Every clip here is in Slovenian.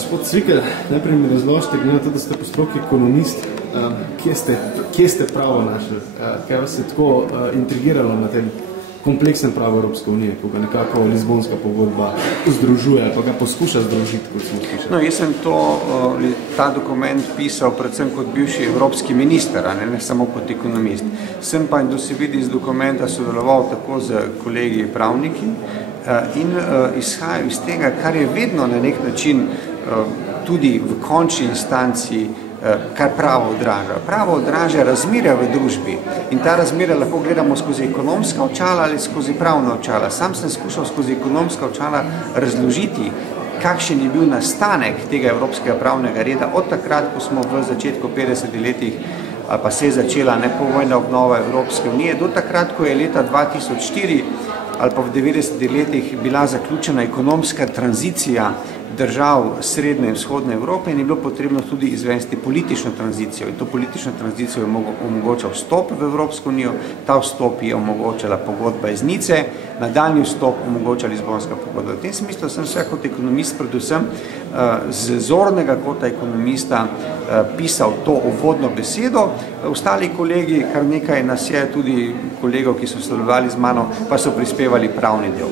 Gospod Cvikl, najprej mi razložite, glede na to, da ste po stroki ekonomist, kje ste pravo našli? Kaj vas je tako intrigiralo na tem kompleksnem pravu Evropske unije, ko ga nekako Lizbonska pogodba združuje, pa ga poskuša združiti, kot smo slišali? No, jaz sem ta dokument pisal predvsem kot bivši evropski minister, ne samo kot ekonomist. Sem pa in se vidi iz dokumenta sodeloval tako z kolegi pravniki in izhajal iz tega, kar je vedno na nek način tudi v končni instanci kar pravo odraža. Pravo odraža razmerja v družbi in ta razmerja lahko gledamo skozi ekonomska očala ali skozi pravna očala. Sam sem skušal skozi ekonomska očala razložiti, kakšen je bil nastanek tega evropskega pravnega reda od takrat, ko smo v začetku 50 letih ali pa se je začela nepovojna obnova Evropske unije, do takrat, ko je leta 2004 ali pa v 90 letih bila zaključena ekonomska tranzicija držav Srednje in Vzhodne Evrope in je bilo potrebno tudi izvesti politično tranzicijo. In to politično tranzicijo je omogočal vstop v Evropsko unijo, ta vstop je omogočala pogodba iz Nice, nadaljnji vstop omogoča Lizbonska pogodba. V tem smislu sem se kot ekonomist predvsem z zornega kota ekonomista pisal to uvodno besedo. Ostali kolegi, kar nekaj nas je tudi kolegov, ki so sodelovali z mano, pa so prispevali pravni del.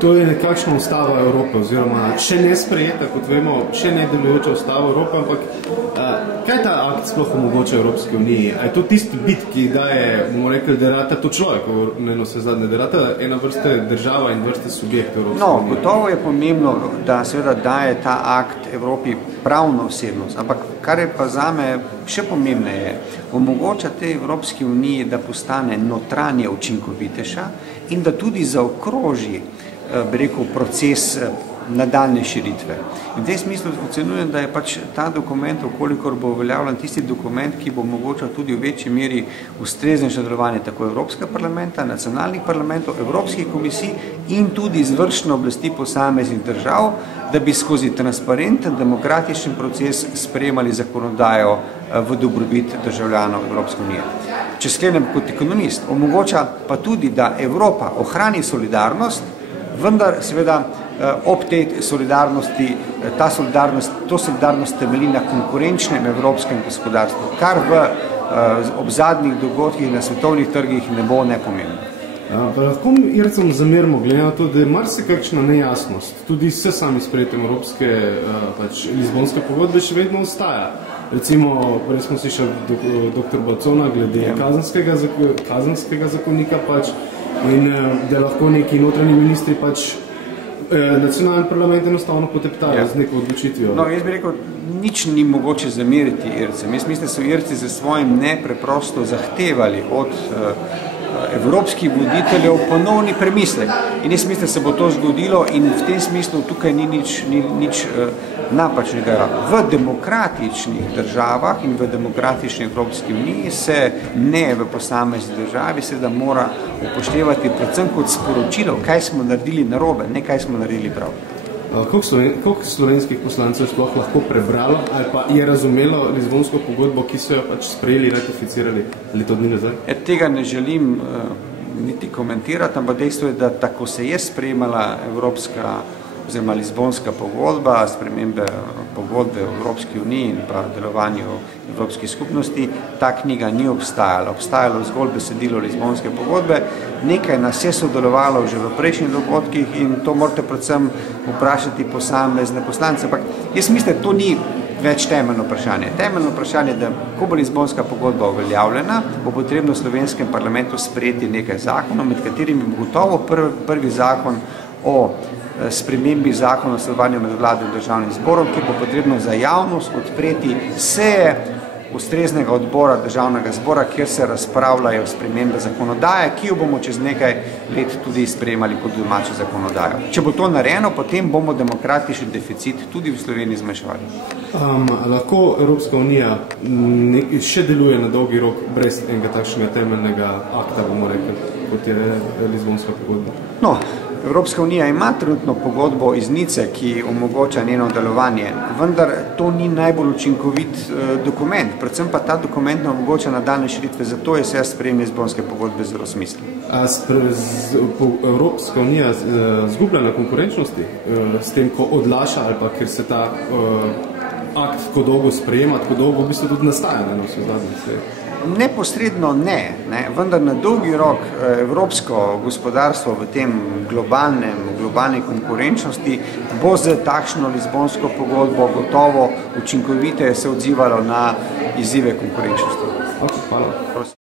To je nekakšna ustava Evrope, oziroma še ne sprejeta, kot vemo, še ne delujoča ustava Evrope, ampak kaj ta akt sploh omogoča Evropske unije? A je to tisti bit, ki daje, bomo rekli, da rata to človek, ne se zadnje, da rata ena vrsta država in vrsta subjekt Evropske unije? No, gotovo je pomembno, da seveda daje ta akt Evropi pravno osebnost, ampak kar je pa zame še pomembneje, omogoča te Evropske unije, da postane notranje učinkovitejša in da tudi zaokroži bi rekel, proces nadaljne širitve. In v tem smislu ocenujem, da je pač ta dokument, okolikor bo uveljavljen tisti dokument, ki bo omogočal tudi v večji meri ustreznejše delovanje tako Evropskega parlamenta, nacionalnih parlamentov, Evropskih komisij in tudi izvršne oblasti posameznih držav, da bi skozi transparenten demokratični proces sprejemali zakonodajo v dobrobit državljanov Evropske unije. Če sklenem kot ekonomist, omogoča pa tudi, da Evropa ohrani solidarnost, vendar seveda ob tej solidarnosti, to solidarnost temelji na konkurenčnem evropskem gospodarstvu, kar ob zadnjih dogodkih na svetovnih trgih ne bo nepomembno. Pa lahko Ircem zamerimo, glede na to, da je marsikakšna nejasnost, tudi s sami sprejetjem Evropske Lizbonske pogodbe še vedno ostaja. Recimo, prej smo slišali dr. Balcona glede kazenskega zakonika in da lahko neki notranji ministri nacionalni parlament enostavno poteptajo z neko odločitvijo. No, jaz bi rekel, nič ni mogoče zameriti Ircem. Jaz mislim, da so Irci za svojim nepreprosto zahtevali od evropskih voditeljev ponovni premislek. In jaz mislim, da se bo to zgodilo in v tem smislu tukaj ni nič napačnega. V demokratičnih državah in v demokratični Evropski uniji se ne v posamezni državi seveda mora upoštevati predvsem kot sporočilo, kaj smo naredili narobe, ne kaj smo naredili prav. Koliko slovenskih poslancev sploh lahko prebralo ali pa je razumelo Lizbonsko pogodbo, ki so jo sprejeli, ratificirali leto dni nazaj? Tega ne želim niti komentirati, ampak dejstvo je, da tako se je sprejemala Evropska oziroma Lizbonska pogodba, spremembe pogodbe v Evropski uniji in pa delovanju Evropskih skupnosti, ta knjiga ni obstajala. Obstajalo zgolj besedilo Lizbonske pogodbe, nekaj nas je sodelovalo že v prejšnjih dogodkih in to morate predvsem vprašati posamezne poslance. Ampak jaz mislim, da to ni več temeljno vprašanje. Temeljno vprašanje je, da ko bo Lizbonska pogodba uveljavljena, bo potrebno v slovenskem parlamentu sprejeti nekaj zakonov, med katerimi bo gotovo prvi zakon o spremembi zakona o sodelovanju med vlado in državnim zborom, ki bo potrebno za javnost odpreti seje ustreznega odbora državnega zbora, kjer se razpravljajo spremembe zakonodaje, ki jo bomo čez nekaj let tudi sprejemali kot domačo zakonodajo. Če bo to narejeno, potem bomo demokratični deficit tudi v Sloveniji zmanjševali. Lahko Evropska unija še deluje na dolgi rok brez enega takšnega temeljnega akta, bomo rekli, kot je Lizbonska pogodba? No, Evropska unija ima trenutno pogodbo iz Nice, ki omogoča njeno delovanje, vendar to ni najbolj učinkovit dokument, predvsem pa ta dokument ne omogoča nadaljne širitve, zato je se sprejem Lizbonske pogodbe zelo smiselno. Evropska unija zgublja na konkurenčnosti s tem, ko odlaša ali pa ker se ta akt tako dolgo sprejema, tako dolgo v bistvu tudi nastaja na vse zadnje? Neposredno ne, vendar na dolgi rok evropsko gospodarstvo v tem globalni konkurenčnosti bo z takšno Lizbonsko pogodbo gotovo učinkovite se odzivalo na izzive konkurenčnosti. Hvala.